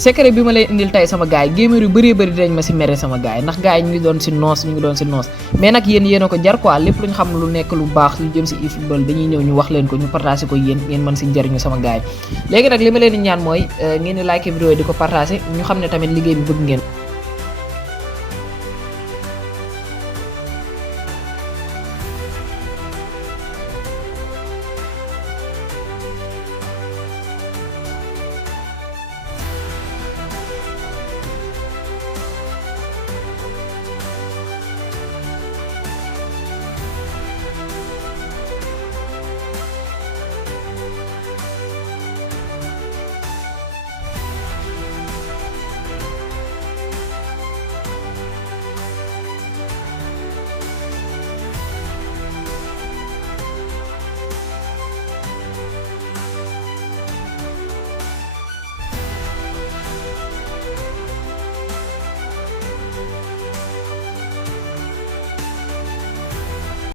secret bi ma leen indil tey sama gars yi gamer yu bëree bëri dinañ ma si mere sama gars yi ndax gars yi ñu ngi doon si noos mais nag yéen a ko jar quoi lépp lu ñu xam lu nekk lu baax lu jëm si eFootball dañuy ñëw ñu wax leen ko ñu partagé ko yéen ngeen mën si njëriñu sama gars yi léegi nag li ma leen di ñaan mooy ngeen di like vidéo di ko partagé ñu xam ne tamit liggéey bi bëgg ngeen